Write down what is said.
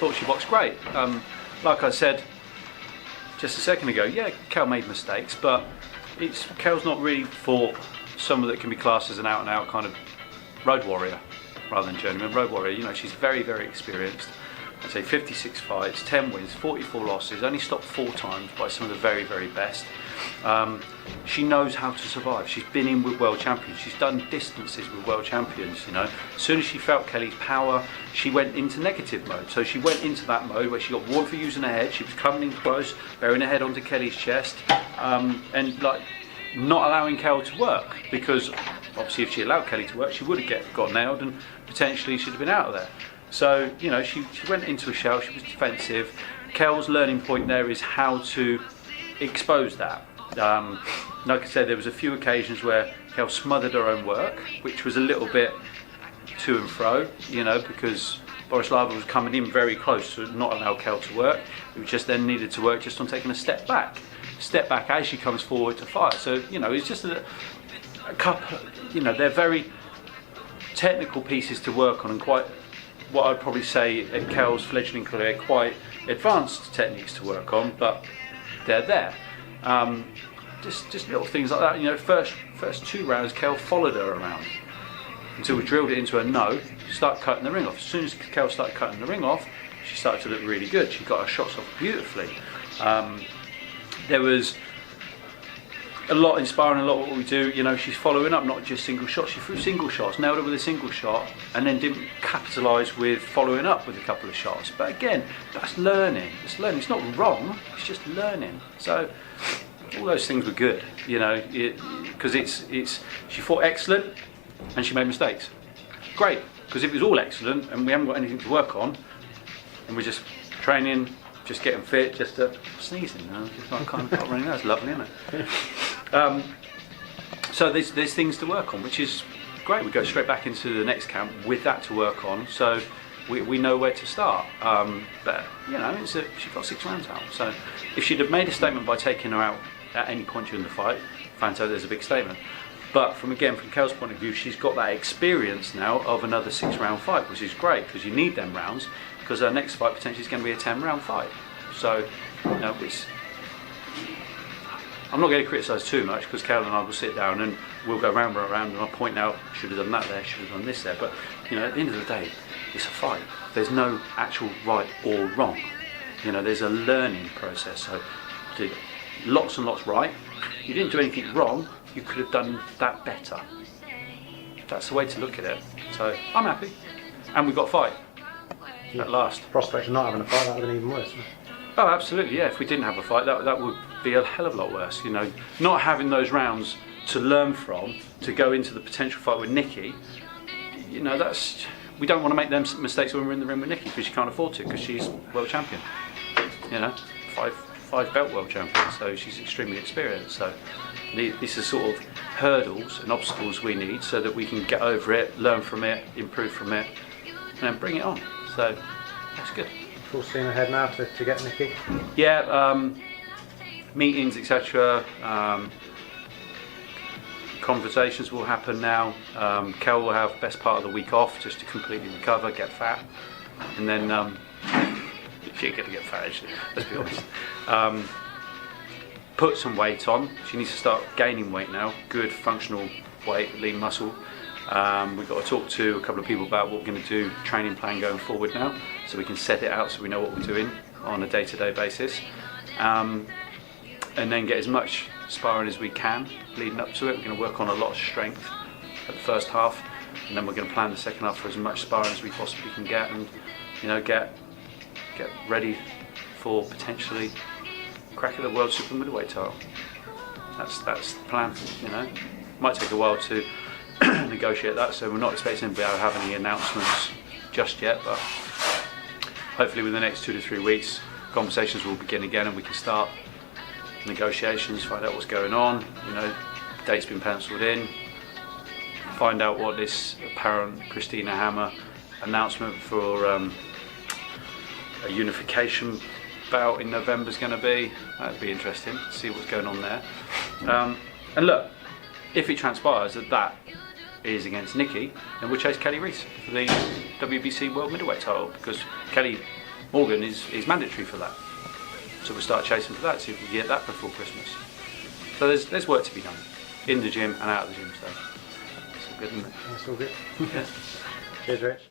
thought she boxed great. Like I said just a second ago, yeah, Kel made mistakes, but Kel's not really fought someone that can be classed as an out-and-out kind of road warrior rather than journeyman. Road warrior, you know, she's very, very experienced. I'd say 56 fights, 10 wins, 44 losses, only stopped 4 times by some of the very, very best. She knows how to survive. She's been in with world champions. She's done distances with world champions, you know. As soon as she felt Kelly's power, she went into negative mode. So she went into that mode where she got warned for using her head. She was coming in close, bearing her head onto Kelly's chest, and like not allowing Kel to work, because obviously if she allowed Kelly to work, she would have got nailed and potentially should have been out of there. So, you know, she went into a shell, she was defensive. Kel's learning point there is how to expose that. Like I said, there was a few occasions where Kel smothered her own work, which was a little bit to and fro, you know, because Borislava was coming in very close to not allow Kel to work. It just then needed to work just on taking a step back as she comes forward to fight. So, you know, it's just a couple, you know, they're very technical pieces to work on, and quite, what I'd probably say at Kel's fledgling career, quite advanced techniques to work on, but they're there. Just little things like that. You know, first 2 rounds, Kel followed her around until we drilled it into her no. Start cutting the ring off. As soon as Kel started cutting the ring off, she started to look really good. She got her shots off beautifully. There was a lot inspiring, a lot of what we do. You know, she's following up, not just single shots. She threw single shots, nailed it with a single shot, and then didn't capitalise with following up with a couple of shots. But again, that's learning. It's learning. It's not wrong. It's just learning. So all those things were good. You know, because she fought excellent, and she made mistakes. Great, because if it was all excellent and we haven't got anything to work on, and we're just training, just getting fit, just sneezing, you know, just like kind of running. That's lovely, isn't it? So there's things to work on, which is great. We go straight back into the next camp with that to work on, so we know where to start. But you know, she got 6 rounds out. So if she'd have made a statement by taking her out at any point during the fight, Fanto, there's a big statement. But from Kel's point of view, she's got that experience now of another 6-round fight, which is great, because you need them rounds, because her next fight potentially is going to be a 10-round fight. So, you know, I'm not going to criticise too much, because Kel and I will sit down and we'll go round and round, and I'll point out, should have done that there, should have done this there. But, you know, at the end of the day, it's a fight. There's no actual right or wrong. You know, there's a learning process. So, do lots and lots right. You didn't do anything wrong. You could have done that better. That's the way to look at it. So I'm happy, and we've got a fight at last. Prospect of not having a fight, that would have been even worse. Oh, absolutely, yeah. If we didn't have a fight, that would be a hell of a lot worse. You know, not having those rounds to learn from, to go into the potential fight with Nikki. You know, we don't want to make them mistakes when we're in the ring with Nikki, because she can't afford to, because she's world champion. You know, five belt world champion, so she's extremely experienced. So these are sort of hurdles and obstacles we need, so that we can get over it, learn from it, improve from it, and then bring it on. So that's good. Full steam ahead now to get Nikki? Yeah, meetings, etc. Conversations will happen now. Kel will have best part of the week off just to completely recover, get fat, and then she's going to get fat, actually, let's be honest. Put some weight on. She needs to start gaining weight now, good functional weight, lean muscle. We've got to talk to a couple of people about what we're going to do, training plan going forward now, so we can set it out so we know what we're doing on a day-to-day basis. And then get as much sparring as we can leading up to it. We're going to work on a lot of strength at the first half, and then we're going to plan the second half for as much sparring as we possibly can get, and you know, get ready for potentially crack at the world super middleweight title. That's the plan. You know, might take a while to negotiate that, so we're not expecting to be able to have any announcements just yet, but hopefully within the next 2 to 3 weeks conversations will begin again, and we can start negotiations, find out what's going on. You know, date's been penciled in, find out what this apparent Christina Hammer announcement for a unification bout in November is going to be. That'd be interesting to see what's going on there. And look, if it transpires that is against Nikki, then we'll chase Kelly Reese for the WBC World Middleweight title, because Kelly Morgan is mandatory for that. So we'll start chasing for that, see if we can get that before Christmas. So there's work to be done in the gym and out of the gym. So it's all good, isn't it? That's all good. Yeah. Cheers, Rich.